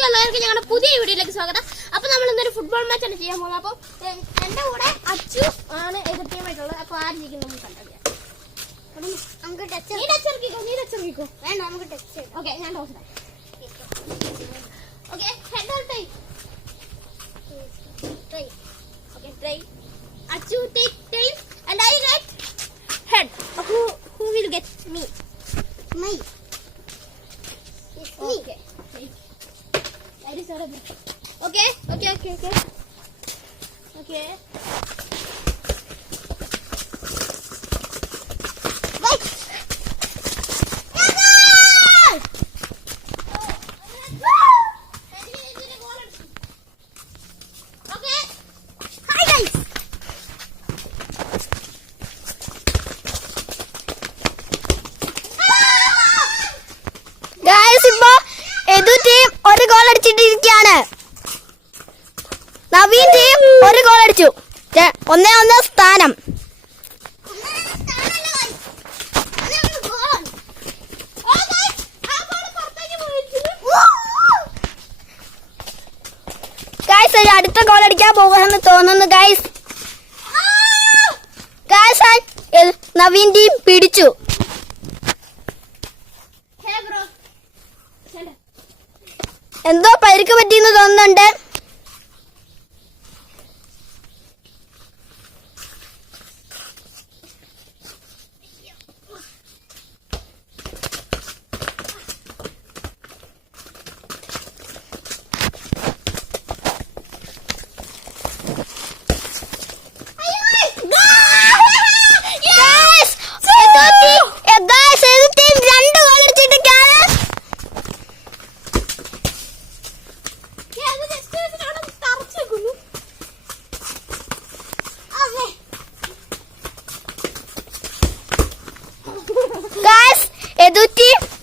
നിങ്ങൾക്ക് എല്ലാവർക്കും ഞങ്ങളുടെ പുതിയ വീഡിയോയിലേക്ക് സ്വാഗതം. അപ്പൊ നമ്മൾ ഇന്നൊരു ഫുട്ബോൾ മാച്ച് ആണ് ചെയ്യാൻ പോകുന്നത്. അപ്പൊ എന്റെ കൂടെ അച്ചു ആണ് എതിർ ടീമായിട്ടുള്ളത്. അപ്പൊ ആരിക്കും നമുക്ക് കണ്ടറിയാം. നീ ടച്ച് ഇറക്കിക്കോ. വേണ്ട, നമുക്ക് ടച്ച്. ഓക്കെ, ഞാൻ ടോസ് ഇടാം. Okay, head or tail? Okay, try. Achu take tail and I get head. Who will get me? Me. Okay. Very sorry. Okay. Bye. ഒരു ഗോൾ അടിച്ചിട്ടിരിക്കുകയാണ്. നവീൻ ടീം ഒരു ഗോൾ അടിച്ചു. 1-1 സ്ഥാനം. ഗൈസ്, അടുത്ത ഗോൾ അടിക്കാൻ പോകുമെന്ന് തോന്നുന്നു. ഗൈസ് നവീൻ ടീം പിടിച്ചു. എന്തോ പരിക്ക് പറ്റിയെന്ന് തോന്നുന്നുണ്ട്.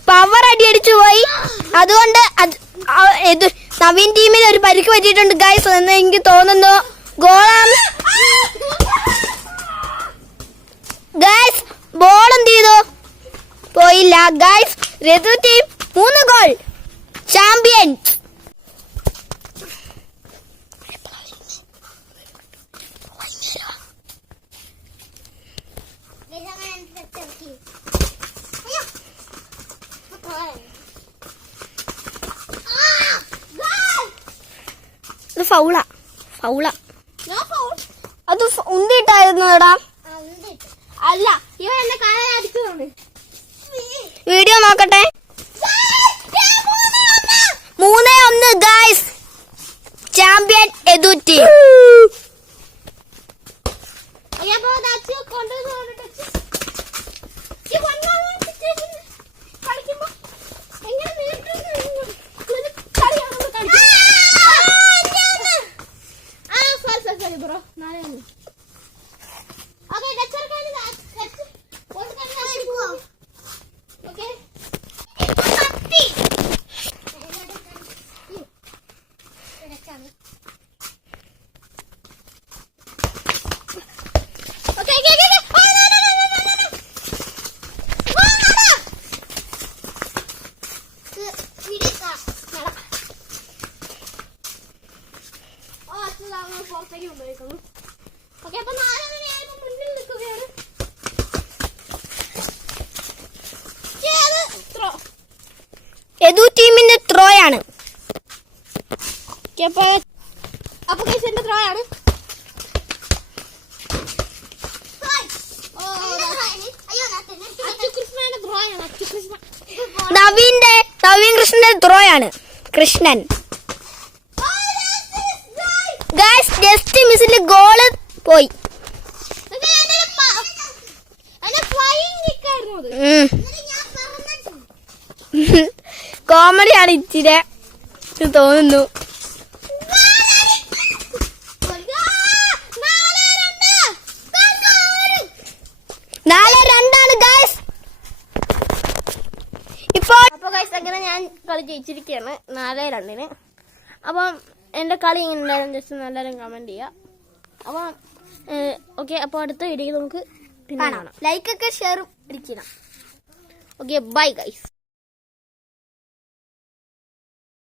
പവർ അടിയടിച്ചു പോയി. അതുകൊണ്ട് നവീൻ ടീമിന് ഒരു പരിക്ക് പറ്റിയിട്ടുണ്ട് ഗൈസ് എന്ന് എനിക്ക് തോന്നുന്നു. ഗോളാണ് ഗൈസ്. ബോൾ എന്ത് ചെയ്തു? പോയില്ല ഗൈസ്. രതു ടീം 3 ഗോൾ. ചാമ്പ്യൻ. ഫൗള അത് ഉന്തിട്ടായിരുന്നോടാ. അല്ല, ഇവ എന്നെ കാണാൻ അടിച്ചതാണ്. വീഡിയോ നോക്കട്ടെ. 3-1 ഗൈസ്. Champion എതു team. പുറത്തേക്ക് കൊണ്ടുപോയിക്കുന്നു. ഓക്കെ, അപ്പൊ 4-1 മുന്നിൽ നിൽക്കുകയാണ്. എതു ടീമിന്റെ ത്രോയാണ്. അപ്പൊ എന്റെ ത്രോ ആണ്. നവീൻ കൃഷ്ണന്റെ ത്രോയാണ്. കൃഷ്ണൻ ഗൈസ്, ജസ്റ്റ് മിസ്സിൽ ഗോള് പോയി. കോമഡിയാണ് ഇച്ചിരി തോന്നുന്നു. 4-2 ഗൈസ്. ഇപ്പോൾ അങ്ങനെ ഞാൻ കളി ജയിച്ചിരിക്കുകയാണ് 4-2. അപ്പം എന്റെ കളി ഇങ്ങനെ ഉണ്ടായിരുന്നു. ജസ്റ്റ് എല്ലാവരും കമന്റ് ചെയ്യുക. അപ്പം ഓക്കെ, അപ്പോൾ അടുത്ത വീഡിയോയിൽ നമുക്ക് കാണാം. ലൈക്കൊക്കെ ഷെയറും ഇരിക്കണം. Okay, bye guys.